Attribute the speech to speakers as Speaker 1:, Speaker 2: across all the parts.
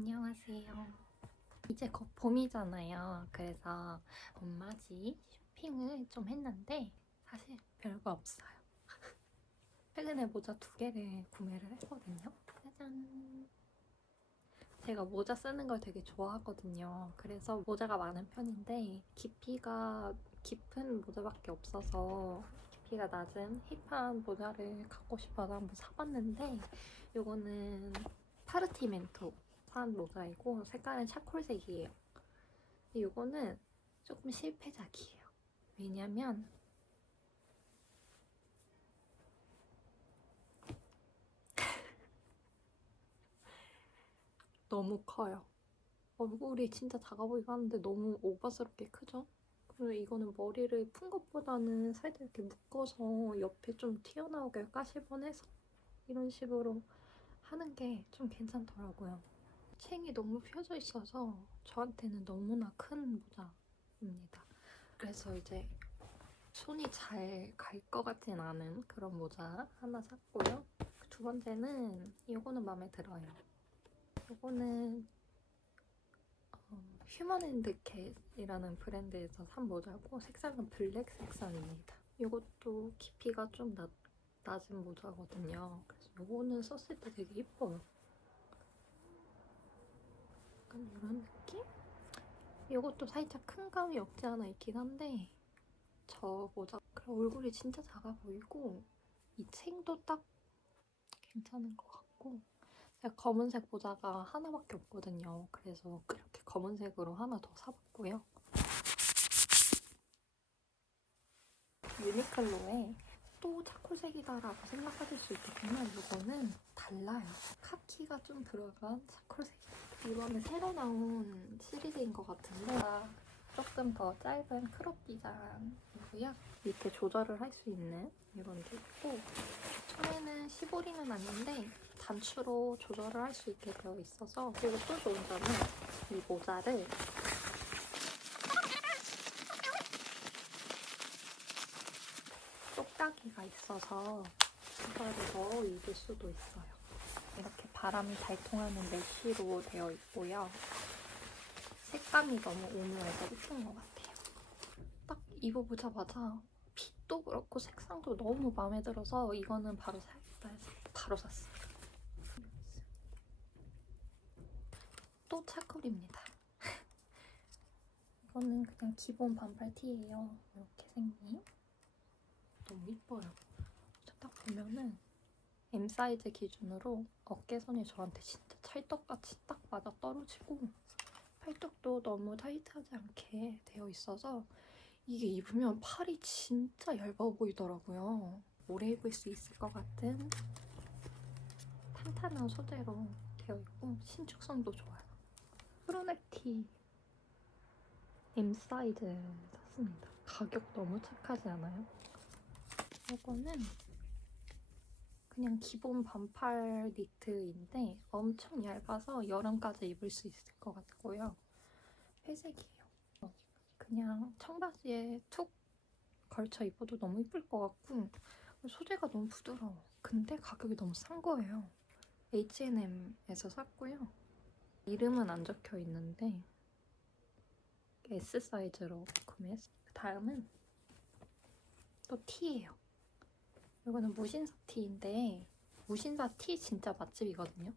Speaker 1: 안녕하세요. 이제 곧 봄이잖아요. 그래서 봄맞이 쇼핑을 좀 했는데 사실 별거 없어요. 최근에 모자 두 개를 구매를 했거든요. 짜잔. 제가 모자 쓰는 걸 되게 좋아하거든요. 그래서 모자가 많은 편인데 깊이가 깊은 모자밖에 없어서 깊이가 낮은 힙한 모자를 갖고 싶어서 한번 사봤는데 이거는 파르티멘토 산 모자이고 색깔은 차콜색이에요. 이거는 조금 실패작이에요. 왜냐면 너무 커요. 얼굴이 진짜 작아 보이고 하는데 너무 오버스럽게 크죠? 그리고 이거는 머리를 푼 것보다는 살짝 이렇게 묶어서 옆에 좀 튀어나오게 까시번 해서 이런 식으로 하는 게 좀 괜찮더라고요. 챙이 너무 펴져 있어서 저한테는 너무나 큰 모자입니다. 그래서 이제 손이 잘 갈 것 같진 않은 그런 모자 하나 샀고요. 두 번째는 이거는 마음에 들어요. 이거는 어, 휴먼핸드캣이라는 브랜드에서 산 모자고 색상은 블랙 색상입니다. 이것도 깊이가 좀 낮, 낮은 모자거든요. 그래서 이거는 썼을 때 되게 예뻐요. 약간 이런 느낌? 이것도 살짝 큰 감이 없지 않아 있긴 한데 저 모자 그래 얼굴이 진짜 작아 보이고 이 챙도 딱 괜찮은 것 같고 제가 검은색 모자가 하나밖에 없거든요. 그래서 그렇게 검은색으로 하나 더 사봤고요. 유니클로에 또 차콜색이다라고 생각하실 수 있겠지만 이거는 달라요. 카키가 좀 들어간 차콜색이에요. 이번에 새로 나온 시리즈인 것 같은데 조금 더 짧은 크롭 기장이고요. 이렇게 조절을 할 수 있는 이런 게 있고 처음에는 시보리는 아닌데 단추로 조절을 할 수 있게 되어 있어서 그리고 또 좋은 점은 이 모자를 똑딱이가 있어서 모자를 넣어 입을 수도 있어요. 이렇게 바람이 잘 통하는 메쉬로 되어 있고요. 색감이 너무 오묘해서 예쁜 것 같아요. 딱 입어보자마자 핏도 그렇고 색상도 너무 마음에 들어서 이거는 바로 사야겠다 해서 바로 샀어요. 또 차콜입니다. 이거는 그냥 기본 반팔 티예요. 이렇게 생긴. 너무 이뻐요. 딱 보면은 M 사이즈 기준으로 어깨선이 저한테 진짜 찰떡같이 딱 맞아 떨어지고 팔뚝도 너무 타이트하지 않게 되어 있어서 이게 입으면 팔이 진짜 얇아 보이더라고요. 오래 입을 수 있을 것 같은 탄탄한 소재로 되어 있고 신축성도 좋아요. 프로넥티 M 사이즈 샀습니다. 가격 너무 착하지 않아요? 이거는 그냥 기본 반팔 니트인데 엄청 얇아서 여름까지 입을 수 있을 것 같고요. 회색이에요. 그냥 청바지에 툭 걸쳐 입어도 너무 이쁠 것 같고 소재가 너무 부드러워. 근데 가격이 너무 싼 거예요. H&M에서 샀고요. 이름은 안 적혀 있는데 S 사이즈로 구매했어요. 다음은 또 티예요. 이거는 무신사 티인데 무신사 티 진짜 맛집이거든요.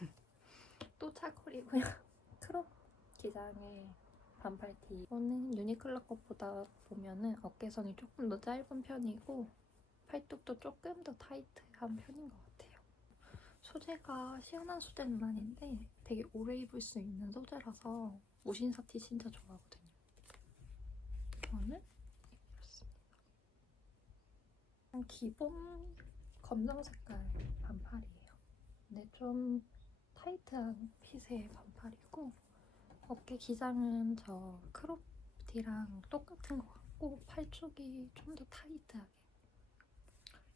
Speaker 1: 또 차콜이고요. 크롭 기장의 반팔 티. 이거는 유니클로 것보다 보면은 어깨선이 조금 더 짧은 편이고 팔뚝도 조금 더 타이트한 편인 것 같아요. 소재가 시원한 소재는 아닌데 되게 오래 입을 수 있는 소재라서 무신사 티 진짜 좋아하거든요. 이거는 기본 검정 색깔 반팔이에요. 근데 좀 타이트한 핏의 반팔이고 어깨 기장은 저 크롭티랑 똑같은 것 같고 팔 쪽이 좀 더 타이트하게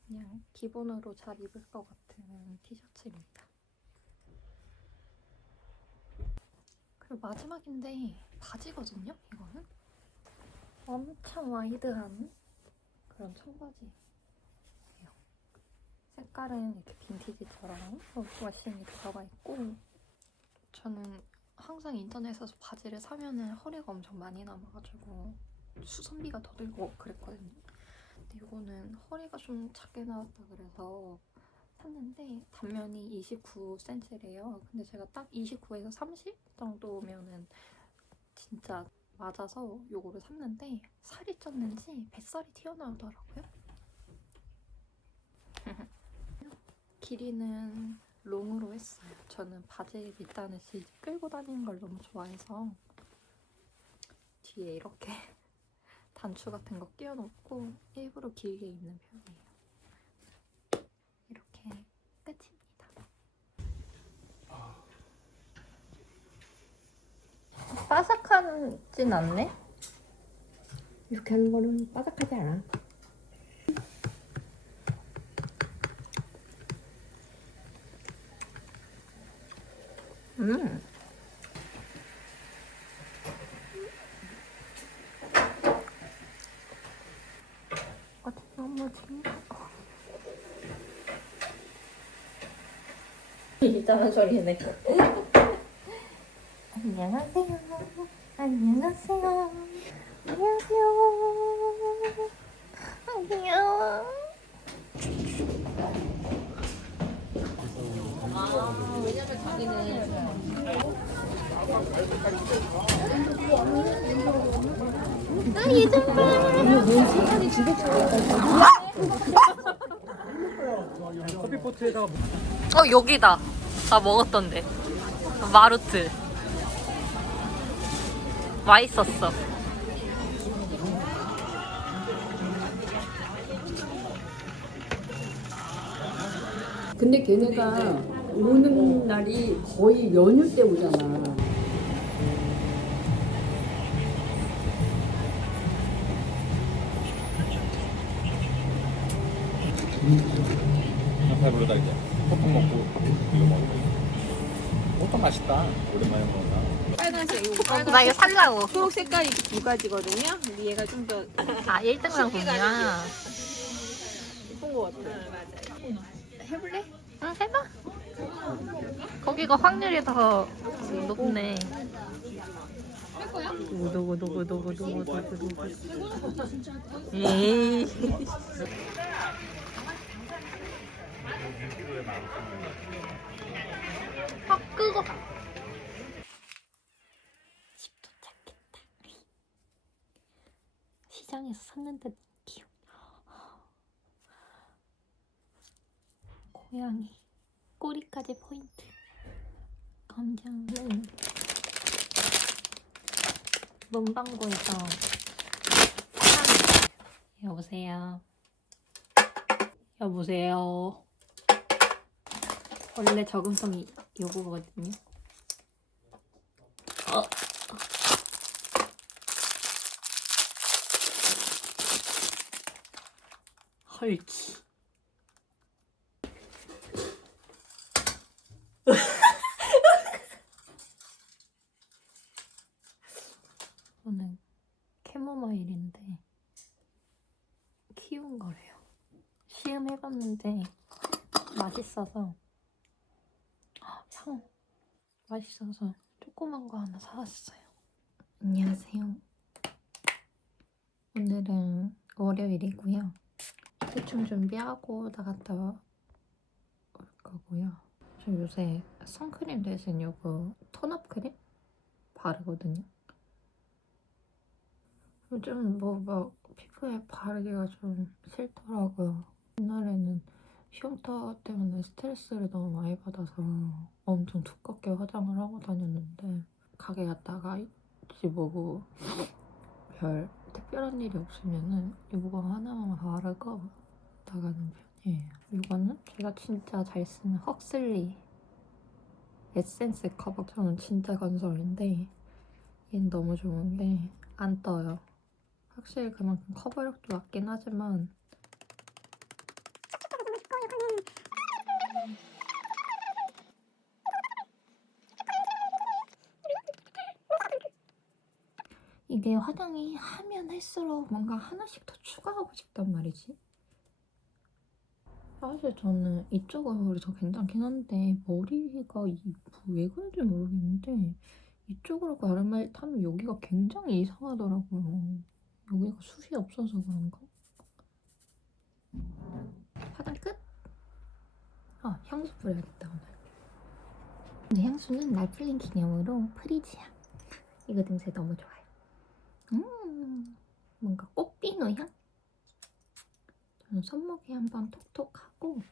Speaker 1: 그냥 기본으로 잘 입을 것 같은 티셔츠입니다. 그리고 마지막인데 바지거든요, 이거는. 엄청 와이드한 그런 청바지. 색깔은 이렇게 빈티지처럼 워싱이 들어가 있고 저 저는 항상 인터넷에서 바지를 사면은 허리가 엄청 많이 남아가지고 수선비가 더 들고 그랬거든요. 근데 이거는 허리가 좀 작게 나왔다 그래서 샀는데 단면이 29cm래요. 근데 제가 딱 29에서 30 정도면은 진짜 맞아서 요거를 샀는데 살이 쪘는지 뱃살이 튀어나오더라고요. 길이는 롱으로 했어요. 저는 바지 밑단을 끌고 다니는 걸 너무 좋아해서 뒤에 이렇게 단추 같은 거 끼워놓고 일부러 길게 입는 편이에요. 이렇게 끝입니다. 바삭하진 않네?
Speaker 2: 이렇게 하는 거는 바삭하지 않아.
Speaker 1: 음. 어디 너무 재밌어.
Speaker 2: 이상한 소리네.
Speaker 1: 안녕하세요. 안녕하세요. 안녕하세요. 안녕.
Speaker 2: 왜냐면 자기는
Speaker 3: 커피포트에다가
Speaker 1: 어 여기다. 나 먹었던데. 마루트. 맛있었어.
Speaker 2: 근데 걔네가 오는 날이 거의 연휴 때 오잖아.
Speaker 3: 잘 불러다 이제 호떡 먹고 이거 먹고 호떡 맛있다 오랜만에 먹었나
Speaker 4: 빨간색 이거 빨간
Speaker 1: 나 이거 살라고.
Speaker 4: 초록 색깔이 두 가지거든요. 근데 얘가 좀 더
Speaker 1: 아 1등 상품이야.
Speaker 4: 예쁜 것 같아 요. 해볼래?
Speaker 1: 응 해봐. 거기가 확률이 더 높네. 누구 누구 누구 누구 누구 누구 누구. 에이. 아 끄거. 집 도착했다. 시장에서 샀는데 귀여워. 고양이 꼬리까지 포인트. 검정은 문방구에서 산. 여보세요. 여보세요. 원래 저금통이 요거거든요. 어. 헐치. 이거는 캐모마일인데 키운 거래요. 시음해봤는데 맛있어서 아, 향 맛있어서 조그만 거 하나 사왔어요. 안녕하세요. 오늘은 월요일이고요. 대충 준비하고 나갔다 올 거고요. 저 요새 선크림 대신 요거 톤업 크림 바르거든요. 요즘 뭐 막 피부에 바르기가 좀 싫더라고요. 옛날에는 흉터 때문에 스트레스를 너무 많이 받아서 엄청 두껍게 화장을 하고 다녔는데 가게 갔다가 집 오고 별 특별한 일이 없으면은 이거 하나만 바르고 나가는 편이에요. 이거는 제가 진짜 잘 쓰는 헉슬리 에센스 커버 저는 진짜 건설인데 얘는 너무 좋은 게 안 떠요. 확실히 그만큼 커버력도 낮긴 하지만 이게 화장이 하면 할수록 뭔가 하나씩 더 추가하고 싶단 말이지. 아, 사실 저는 이쪽 얼굴이 더 괜찮긴 한데 머리가 이- 왜 그런지 모르겠는데 이쪽으로 가르마를 타면 여기가 굉장히 이상하더라고요. 여기가 숱이 없어서 그런가? 화장 끝? 아 향수 뿌려야겠다 오늘. 오늘 향수는 날 풀린 기념으로 프리지아. 이거 냄새 너무 좋아요. 음 뭔가 꽃비누 향? 저는 손목에 한 번 톡톡 하고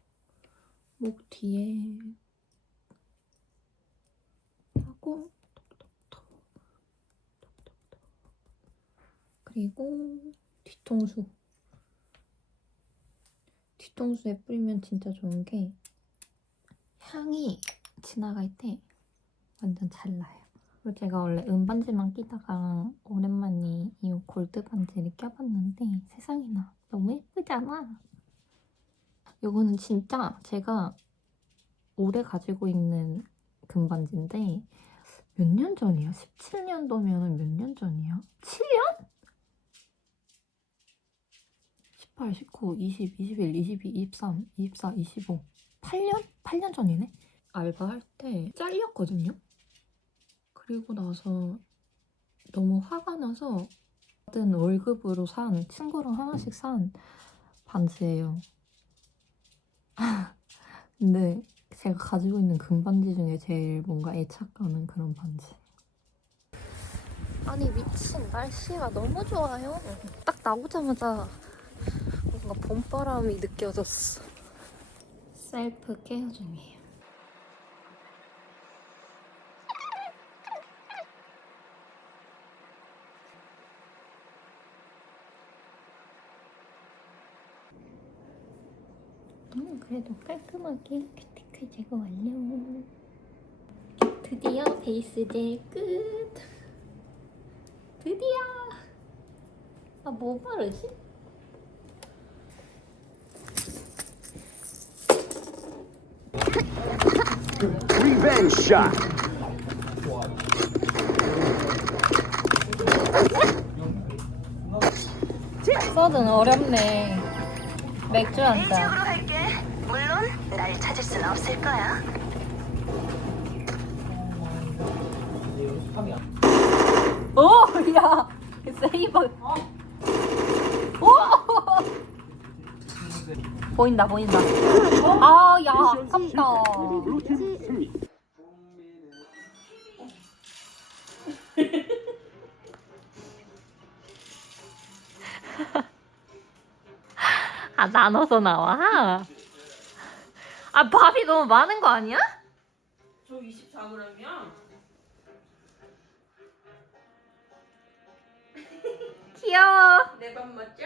Speaker 1: 목 뒤에 하고 톡톡톡 톡톡톡 그리고 뒤통수 뒤통수에 뿌리면 진짜 좋은 게 향이 지나갈 때 완전 잘 나요. 그리고 제가 원래 은반지만 끼다가 오랜만에 이 골드 반지를 껴봤는데 세상에나 너무 예쁘잖아. 이거는 진짜 제가 오래 가지고 있는 금반지인데 몇 년 전이야? 17년도면 몇 년 전이야? 7년? 18, 19, 20, 21, 22, 23, 24, 25 8년? 8년 전이네? 알바할 때 잘렸거든요? 그리고 나서 너무 화가 나서 받은 월급으로 산 친구랑 하나씩 산 반지예요. 근데 제가 가지고 있는 금반지 중에 제일 뭔가 애착 가는 그런 반지. 아니 미친 날씨가 너무 좋아요. 딱 나오자마자 뭔가 봄바람이 느껴졌어. 셀프 케어 중이에요. 음, 그래도 깔끔하게 큐티클 제거 완료. 드디어 베이스 젤 끝. 드디어. 아, 뭐 바르지?
Speaker 5: Revenge shot.
Speaker 1: 서든 어렵네. 맥주 한 잔.
Speaker 6: 이쪽으로 갈게. 물론 날 찾을 순 없을 거야.
Speaker 1: 오, 야, 세이버. 오! 보인다, 보인다. 아, 야, 아깝다. 아, 나눠서 나와? 아, 밥이 너무 많은 거 아니야?
Speaker 4: 저 24g이야.
Speaker 1: 귀여워.
Speaker 4: 내 밥 맞죠?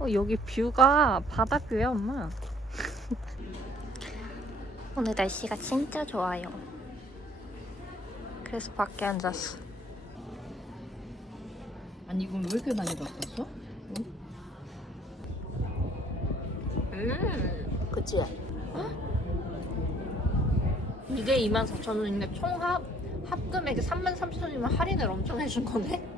Speaker 1: 어, 여기 뷰가 바다 뷰야, 엄마. 오늘 날씨가 진짜 좋아요. 그래서 밖에 앉았어.
Speaker 2: 아니 이건 왜 이렇게 많이 바꿨어?
Speaker 1: 음, 그치? 이게 24,000원인데 총 합, 합금액이 33,000원이면 할인을 엄청 해준 거네?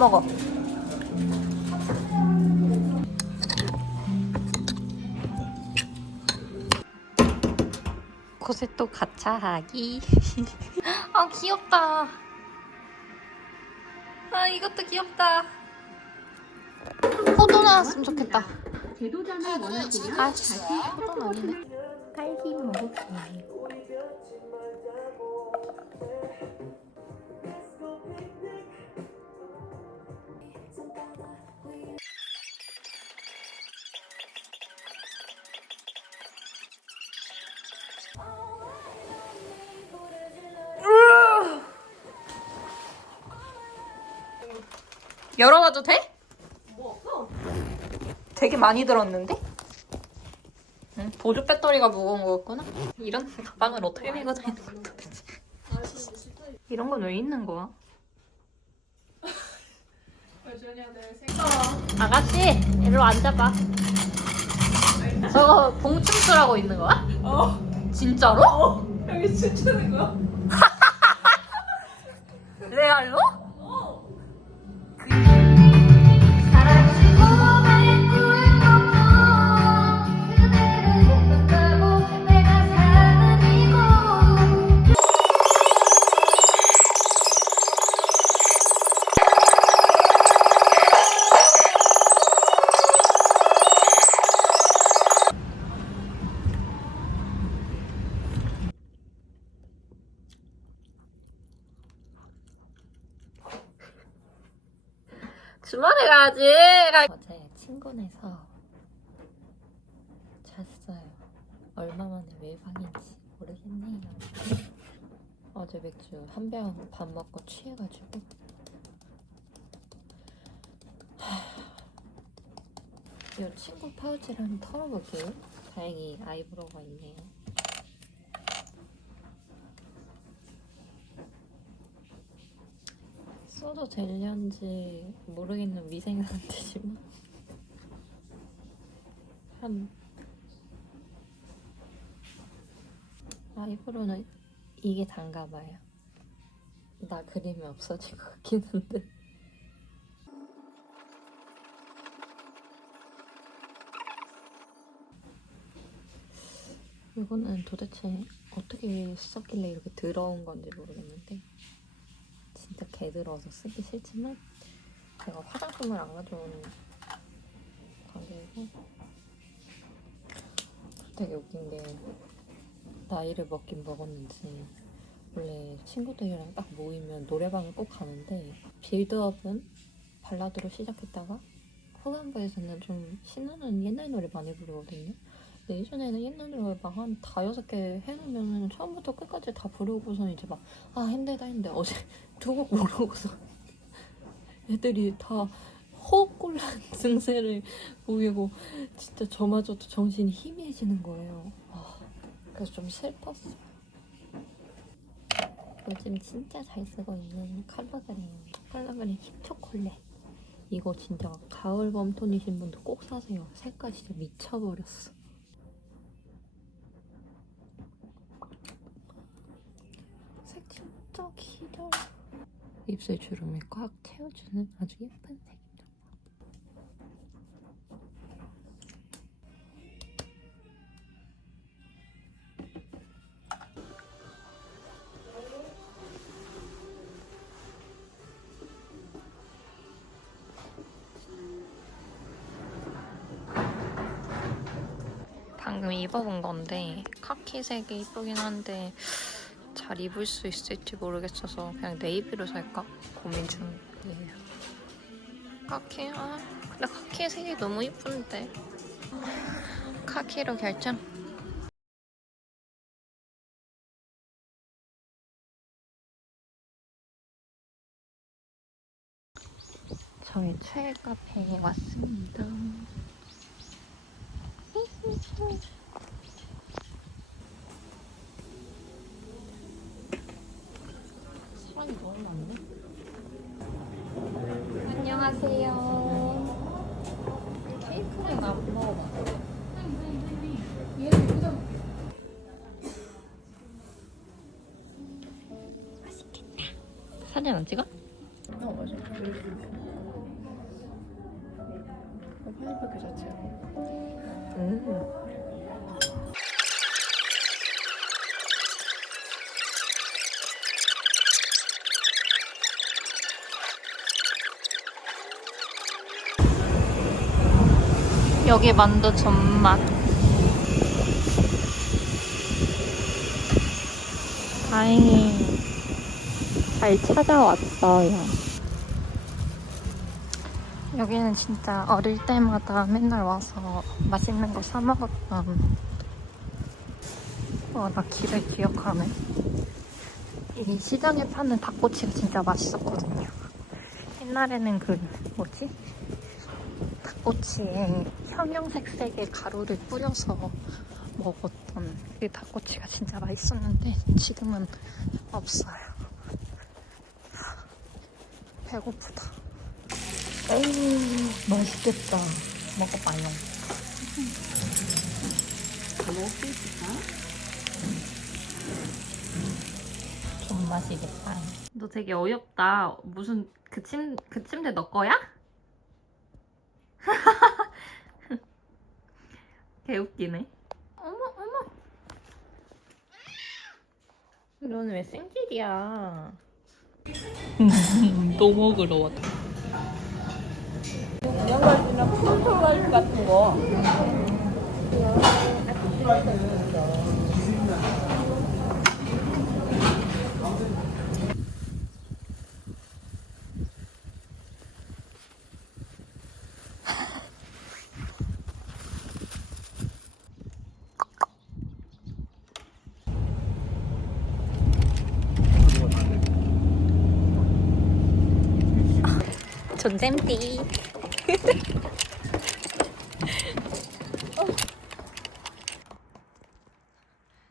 Speaker 1: 먹어. 곳에 또 가차하기. 아, 귀엽다. 아, 이것도 귀엽다. 포도 나왔으면 좋겠다.
Speaker 2: 제도장을 원하시면
Speaker 1: 아, 포도는 아니네. 딸기 먹을게요. 열어봐도 돼? 되게 많이 들었는데? 응, 보조 배터리가 무거운 거였구나. 이런 가방을 어떻게 메고 다니는 거야 도대체? 이런 건 왜 있는 거야? 아가씨, 일로 앉아봐. 저거 봉춤수라고 있는 거야?
Speaker 4: 어.
Speaker 1: 진짜로?
Speaker 4: 어. 여기 춤추는 거.
Speaker 1: 레 주말에 가야지. 어제 친구네서 잤어요. 얼마 만에 외박인지 모르겠네요. 어제 맥주 한 병 밥 먹고 취해가지고. 하... 이 친구 파우치를 한번 털어볼게요. 다행히 아이브로우가 있네요. 써도 되려는지 모르겠는 위생 상태지만 한 아이브로는 이게 단가 봐요. 나 그림이 없어질 것 같긴 한데. 이거는 도대체 어떻게 썼길래 이렇게 더러운 건지 모르겠는데 진짜 개들어서 쓰기 싫지만 제가 화장품을 안 가져온 관계고 되게 웃긴 게 나이를 먹긴 먹었는지 원래 친구들이랑 딱 모이면 노래방을 꼭 가는데 빌드업은 발라드로 시작했다가 후반부에서는 좀 신나는 옛날 노래 많이 부르거든요. 근데 예전에는 옛날 노래 막한 다여섯 개 해놓으면 처음부터 끝까지 다 부르고서 이제 막 아 힘들다 했는데 어제 두곡 부르고서 애들이 다 허꼴난 증세를 보이고 진짜 저마저도 정신이 희미해지는 거예요. 아, 그래서 좀 슬펐어요. 요즘 진짜 잘 쓰고 있는 컬러그램 컬러그램 힙초콜릿 이거 진짜 가을 웜톤이신 분들 꼭 사세요. 색깔 진짜 미쳐버렸어. 색 진짜 기려. 입술 주름을 꽉 채워주는 아주 예쁜 색입니다. 방금 입어본 건데 카키색이 이쁘긴 한데 잘 입을 수 있을지 모르겠어서 그냥 네이비로 살까 고민 중이에요. 카키 아 근데 카키 색이 너무 이쁜데 카키로 결정. 저희 최애 카페에 왔습니다. 사람이 너무 많네. 안녕하세요. 케이크는 안 먹어봤어요. 맛있겠다. 사진 안 찍어?
Speaker 2: 어 맞아. 파인애플 그 자체야.
Speaker 1: 음. 여기 만두 전맛. 다행히 잘 찾아왔어요. 여기는 진짜 어릴 때마다 맨날 와서 맛있는 거 사 먹었던 와, 나 길을 기억하네. 이 시장에 파는 닭꼬치가 진짜 맛있었거든요. 옛날에는 그, 뭐지? 닭꼬치에 형형색색의 가루를 뿌려서 먹었던 그 닭꼬치가 진짜 맛있었는데 지금은 없어요. 배고프다. 맛있겠다. 먹어봐요.
Speaker 2: 더 먹을 수 있을까?
Speaker 1: 좀 맛이겠다. 너 되게 어이없다. 무슨 그 침, 그 침대 너 거야? 개 웃기네. 어머, 어머. 너는 왜 생질이야? 또 먹으러 왔다. 존잼띠.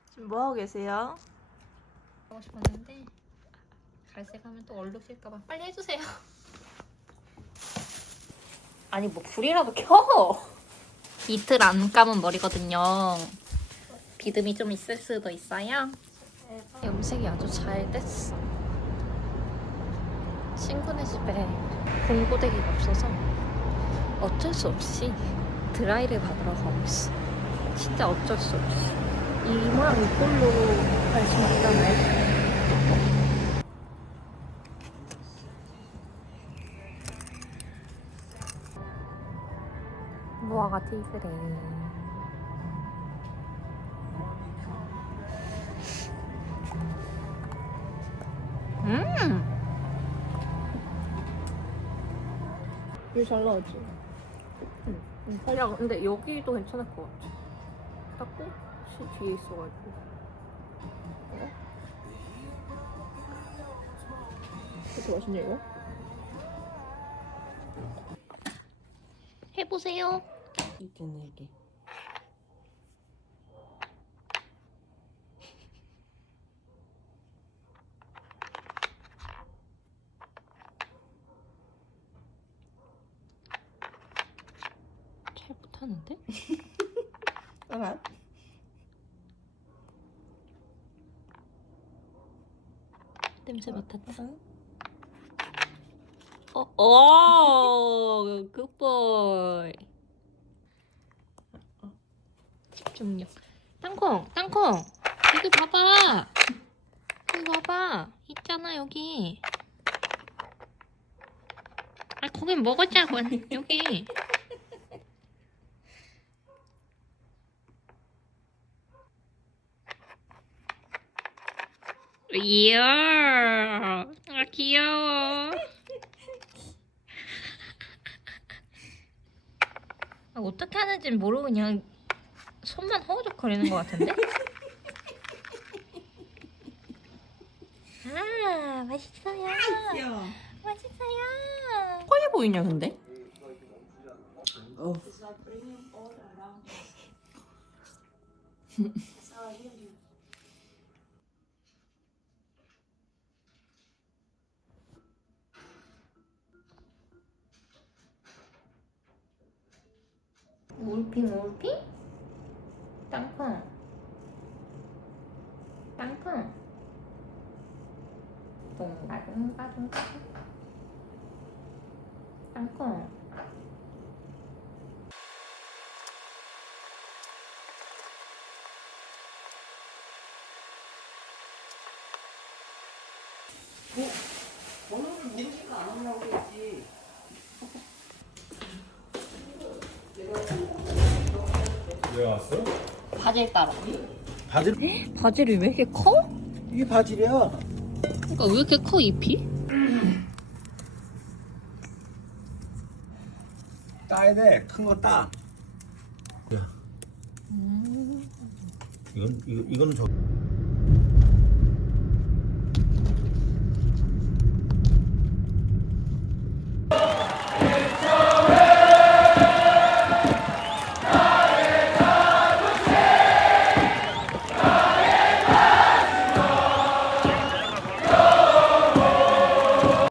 Speaker 4: 지금 뭐 하고 계세요?
Speaker 1: 하고 싶었는데 갈색하면 또 얼룩질까봐 빨리 해주세요. 아니 뭐 불이라도 켜. 이틀 안 감은 머리거든요. 비듬이 좀 있을 수도 있어요. 염색이 아주 잘 됐어. 친구네 집에 공고데기가 없어서 어쩔 수 없이 드라이를 받으러 가고 있어. 진짜 어쩔 수 없이. 이 모양 이꼴로 갈순 없잖아요. 무화과 티그레.
Speaker 4: 이거 잘 나왔지?
Speaker 1: 야, 근데 여기도 괜찮을 것 같아. 딱 꽃이 뒤에 있어가지고.
Speaker 4: 그렇게 맛있냐 이거?
Speaker 1: 해보세요.
Speaker 2: 있잖아 이게.
Speaker 1: 잘 못하는데?
Speaker 4: 알아?
Speaker 1: 냄새 맡았다. 어, 오, 굿보이. 집중력. 땅콩, 땅콩. 여기 봐봐. 여기 봐봐. 있잖아, 여기. 아, 거긴 먹었자고. 여기. 이야, 아, 귀여워. 아, 어떻게 하는지 모르고 그냥 손만 허우적거리는 것 같은데? 아, 맛있어요. 맛있어요.
Speaker 2: 뻔해 보이냐 근데? 어.
Speaker 1: 울핑 울핑? 땅콩. 땅콩. 둥가둥가둥가 땅콩
Speaker 3: 왜 왔어?
Speaker 1: 바질 따라
Speaker 3: 바질?
Speaker 1: 바질이 왜 이렇게 커?
Speaker 3: 이게 바질이야.
Speaker 1: 그러니까 왜 이렇게 커 잎이?
Speaker 3: 따야 돼. 큰 거 따. 이건 이거 이거는 저.